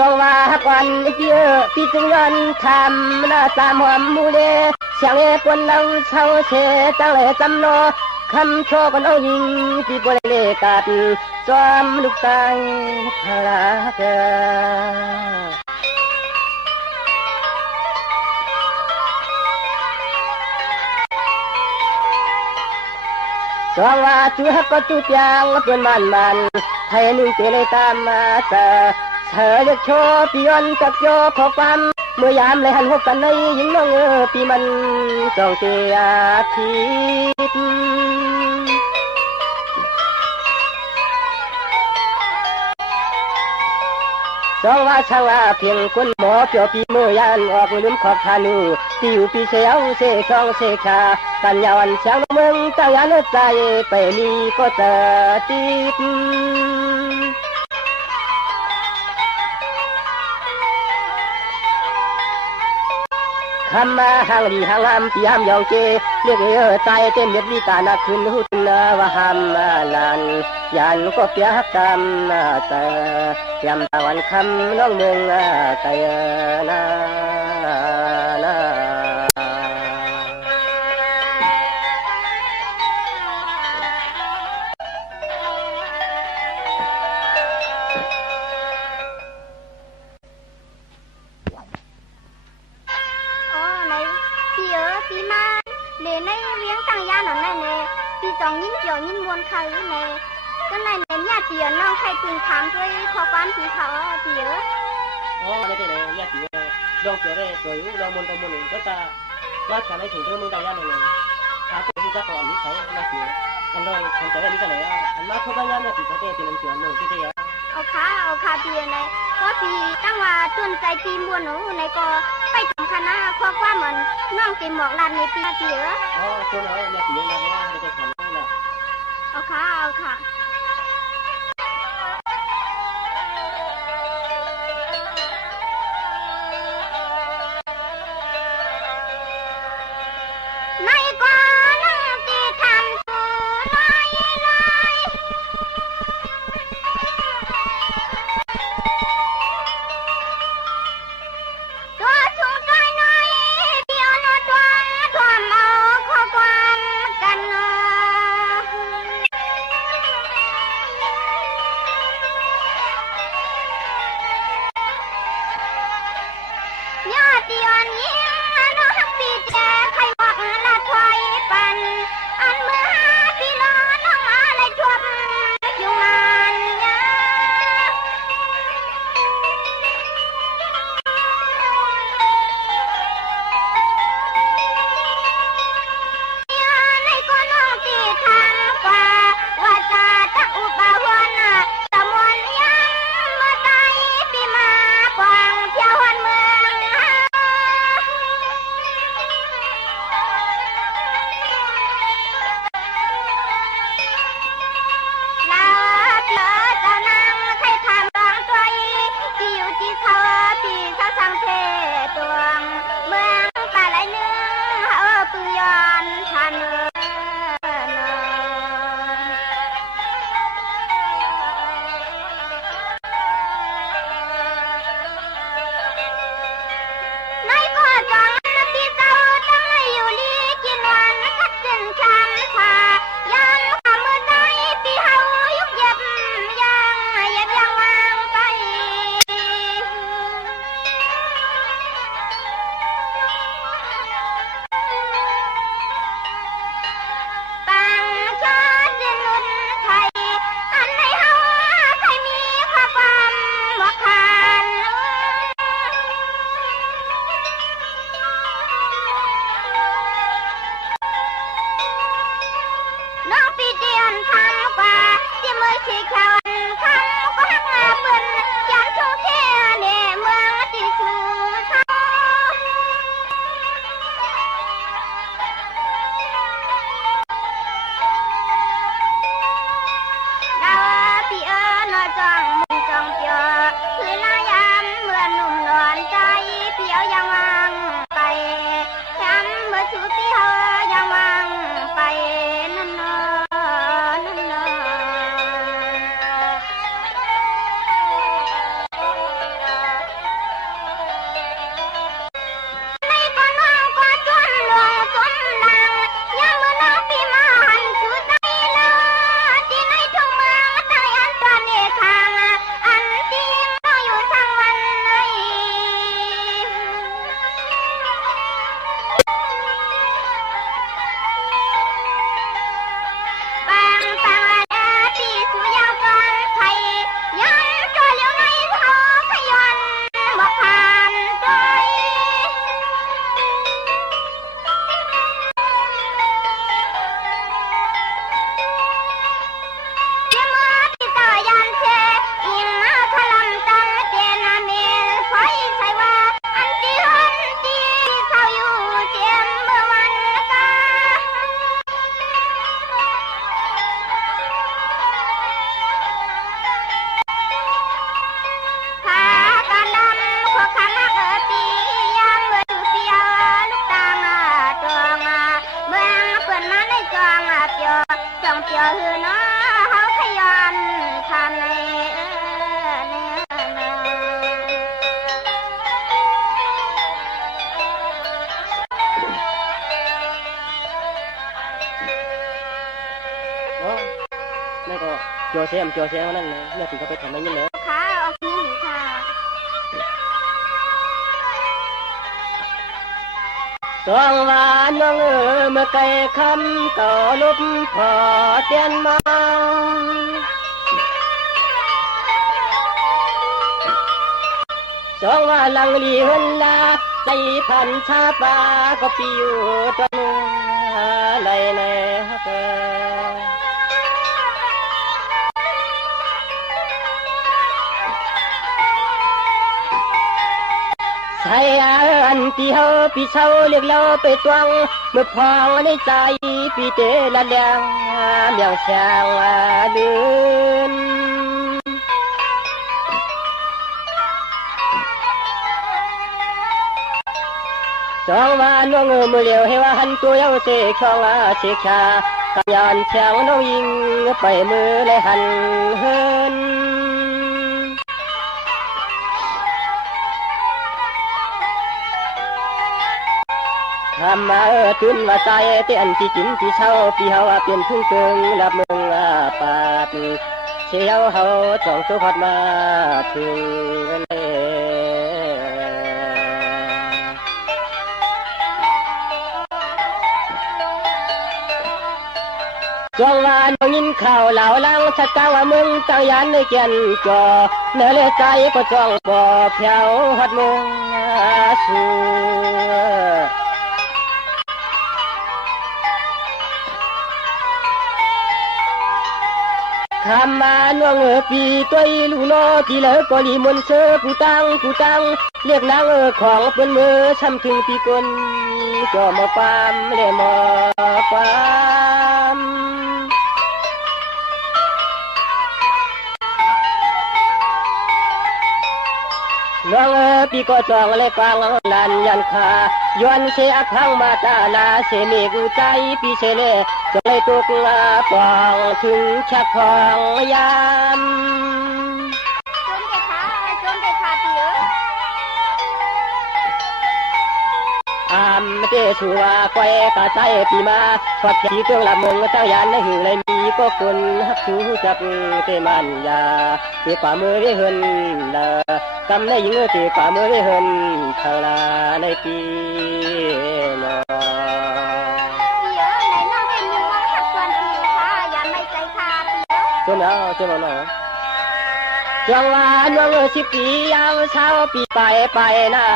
จงว่าก่อนเยอะพี่จึงย้อนทำหน้าตามหอมมูเลเสียงปนเราเช่าเชจังเลยจำโนคำโชกันเอายิงพี่บริเลกัดจอมลูกตายพลาเกจงว่าจูฮักก็จูเปียงเพื่อนมันไทยนึงเกเลยตามมาเธอเลือกโชว์พี่ย้อนกับโยขอความเมื่อยามเลยหันพบกันในยิงน้องพี่มันจองเสียทีจองว่าช่างว่าเพียงคนหมอเกี่ยวปีเมื่อยานออกลืมขอบทานูที่อยู่ปีเสียวเสช่องเสชากันยาวันเสียงเมืองตั้งยานใจไปลีก็จะติดคำมาหางดีหางลำปีหามยองเจเรียกใจเต้นเด็ดลีตาหนักขึ้นหุ่นว่าหามลานยันก็เปียกกำเตยำตะวันคำน้องเมืองไกลนาnhìn kiểu nhìn buồn khởi này cái này ném nhà tiền nó khai tình khám tôi khó quan thì khó tía đây này nhà tiền đâu kiểu đây rồi đâu muốn rất ta lát cả này thử tôi mới đại gia này khá tôi cũng chắc còn biết thấy nhà tiền anh đâu anh tới đây như thế này anh mát không bao nhiêu thì có thể tiền tiền nổi cái gì áเอาค่าtiền này có thìตั้งว่าจนใจตีมวนหนูในก็ไปสำคัญนะข้อความมันน้องตีหมอกลานในตีเตี๋ยจนเอาเนี่ยตีเนี่ยไม่ได้ขันเลยนะเอาค่ะ จ่อเสียนั่นเลยเนี่ยถึงเขาไปทำอะไรนี่เลยค่ะออกนี่ค่ะสองวานน้องเมื่อไก่คำเก่าลุบพอเตียนมาสองว่าลังลีเฮนลาใจพันชาปาก็ปิวตัวนึงอะไรในฮักใช่อันที่เฮาพี่เช่าเรียกเราไปตวงเมื่อพองในใจพี่เตละเลียงเมียงเสียงเดินสองวันน้องมือเลี้ยวให้ว่าหันตัวเยาเสกช่องเสกชากำยานเชียงน้องยิงไปมือเลยหันเฮินทำมาจุนว่าใจเตียนที่จินที่เช่าพี่เฮาเป็นทุ่งเกิงรับมึงปาดเชี่ยวเฮาจ้องสุขมาถึงจวงวานยินข่าวเหล่าลังชัดกว่ามึงตั้งยันในเกียนจอเนื้อเลือดใจก็จ้องบ่อเพียวหัดมึงสู้คำมาน้องปีตัวลูโนปีเลิกก็ลีมนเสือผู้ตังเรียกนางของเป็นมือช้ำถึงปีกลจ่อมาปามเลยมาปามน้องปีก็จองเลยฟังลันยันคาย้อนเสียพังมาตาลาเสเมกุใจปีเสเลจงเลยตุกปองถึงชักพองยามจนเด็ดขาตีอามเตชัวก้อยกาใจปีมาพอดที่เครื่องละมึงตั้งยันในหือเลยมีก็คนฮักชูจับเตมันยาตีฝ่ามือได้เฮินละกำในยิงตีฝ่ามือได้เฮินทางลาในปีนอในน้องเห็นยังว่าขัดส่วนตีค่ะอย่าไม่ใจขาดจนแล้วจนแล้วนะจวงวานวงสิบปียาวเช้าปีไปนะ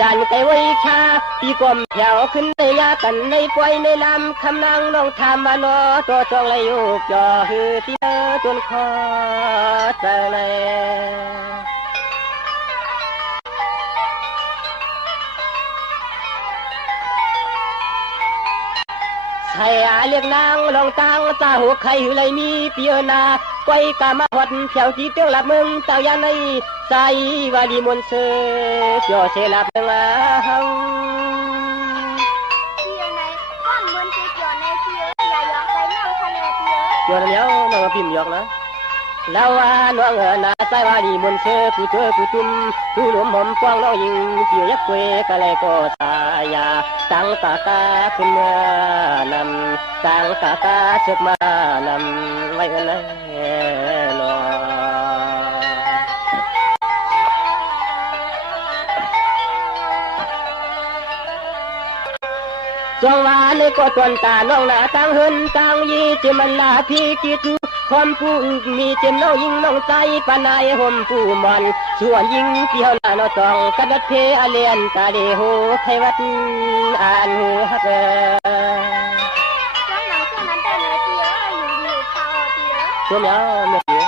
ยันไกไว้ชาปีกลมแถวขึ้นในยากันในป่วยในลำคำนางน้องทำมาโนตัวจองเลยยุกจ่อหือที่จนคอใจเลยใครเรียกนางลองตังตาหัวใครหือเลยมีเปียนาไว้กามาวัดแถวที่เตี้ยหลับมึงเต่ายันในใจวาลีมนเสือจ่อเสลับงาเฮาเปียในก้อนมือนเจียวในเปียอย่าหยอกใจน้องคะแนนเปียจ่อแล้วน้องพิมพ์หยอกนะแล้วว่าน้องนาใจวาลีมนเสือผู้ช่วยผู้จุ่มผู้หลวมหอมกว้างน้องยิงเปียยักเวกะเลยก็ตายาตั้งตากาขึ้นมานำตั้งตากาเชือกมานำไว้กันนะนอจงว่าในก็ตวนตาน้องหน้าตั้งเฮินตั้งยีจิมันลาพี่กิจความผู้มีเจมน้องยิงน้องใจปานายห่มผู้มันส่วนยิงเปียวหน้าน้องจองกระดัดเพอเลียนตาเดโหไทวัดอ่านหูฮักน้องหนังช่วงนั้นแต่ในเปียอยู่ข่าวเปียช่วงนี้เมื่อกี้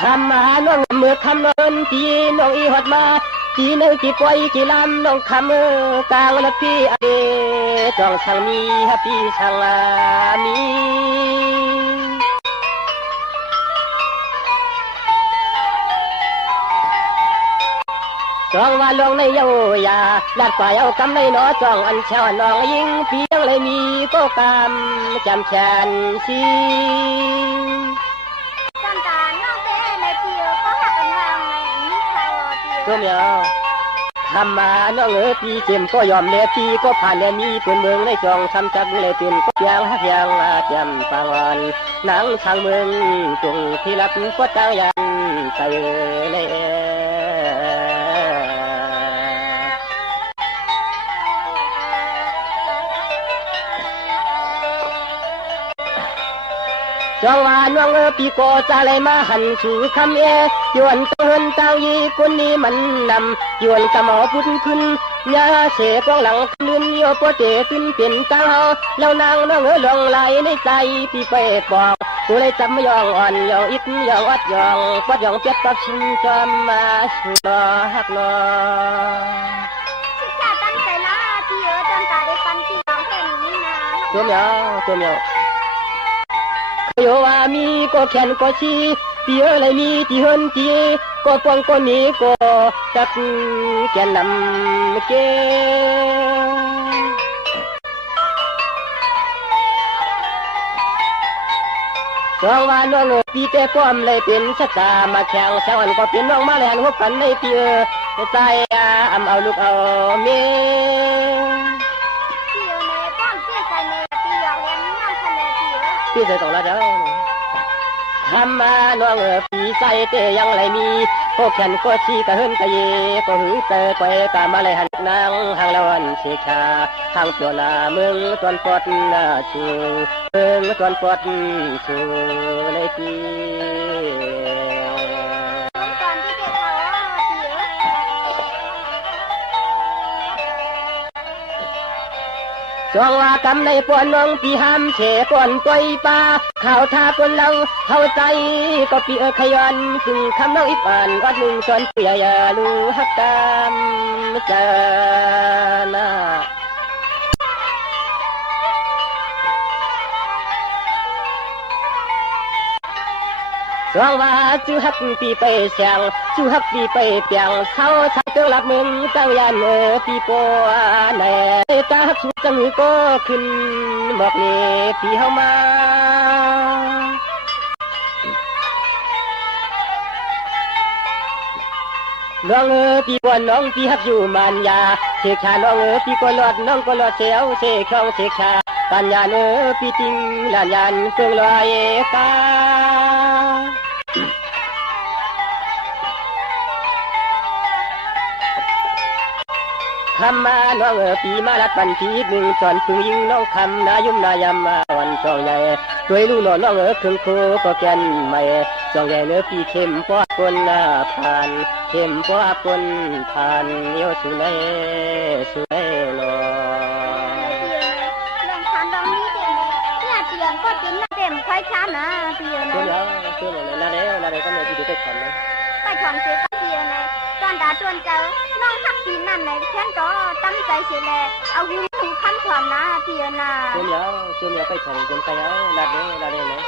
ทำมาน้องเมื่อคำนนทีน้องอีหดมาทีนึงที่ปล่อยที่ลำน้องคำกลางละพี่อเดจองช่างมีฮับพี่ช่างมีจองว่าลงในเยายาลาดกว่าเอากำในน้อจองอันเช้าน้องยิงเพียงเลยมีก็กำจำแชนซีจันตาน้องเต้ในเปียก็หักกันวางในนี้ข่าวเปียตัวเมียทำมาน้องปีเจมก็ยอมเลยปีก็ผ่านเลยมีเป็นเมืองในจองทำจักเลยตื่นก็ยังฮักยังจำปางวัน นางทางเมืองจงที่รับก็ต่างยันเตยเลยจองว่าน้องปีโกจะเลยมาหันสู่คำยวนเตือนตางยีคนนี้มันนำยวนกะหมอพุ่นขึ้นยาเสกองหลังลืนโยโปเตขึ้นเปลี่ยนตาเฮาแล้วนางน้องลงไหลในใจพี่ไปบอกกูเลยจำยองอ่อนยองอิดยองอัดยองปัดยองเปียกปักชิมจอมมาสุดฮักนอศึกษาตั้งใจละพี่จนตาได้ปันพี่น้องแค่นี้นะตัวเมียวโยว่ามีก็แขนก็ชีพี่เลยมีที่เฮินที่ก็ปองก็มีก็จักแกนนำเกสองวันน้องปีแต่ป้อมเลยเป็นชะตามาแข่งแซวันก็เป็นน้องมาแลนหัวกันในพี่ใจเอาลูกเอาเมีพี่ใส่ต่อแล้วเด้อทำมาน้องปีใส่เตยังไรมีพวกฉันก็ชี้กะเฮินกะเยก็หือเตะไปกะมาเลยหันนางหางละวันเสกชาทางตัวนาเมืองตอนปอดชูเมืองตอนปอดชูในปีจองว่ากำในปวนน้องปีห้ามเฉปวนปวยปลาข่าวท่าปนเราเข้าใจก็ปีขยันซึ่งคำน้องอีปานวัดหนึ่งส่วนเปียอย่าลูฮักกามเจนาจองว่าจูฮักปีไปเสียงจูฮักปีไปเปียงเศร้าชาเตือหลับมึงตั้งยันปีโปแน่ตาฮักสูจังก็ขึ้นบอกนี่ปีเฮามาน้องปีก่อนน้องปีฮักอยู่มันยาเสกชาน้องปีก่อนหลอดน้องก็หลอดเสียวเสกช่องเสกชาปัญญาปีจริงหลานยันเกิงลอยกาคำมาน้องปีมาลัดปันทีหนึ่งตอนพึงยิงน้องคำนายุ่มนายำมาวันจองใหญ่ด้วยลูกน้องครึ่งคูก็แกนไม่จองใหญ่ปีเข้มป้อปนผ่านเข้มป้อปนผ่านเลี้ยวสุเลลอลองทานลองนี้เต็มเนี่ยเตียงก็จิ้มเต็มค่อยช้านะเตียงนะเชื่อเลยนาเดก็เลยที่ดูไปถอนเลยไปถอนเสียก็เตียงนะตอนดาจวนเจอน้องทักปีนั่นไหนเช่นก็ตั้งใจเสียแลเอาหูขั้นถอนนะเตียงนะเชื่อไปถอนจนใครนาเดนะ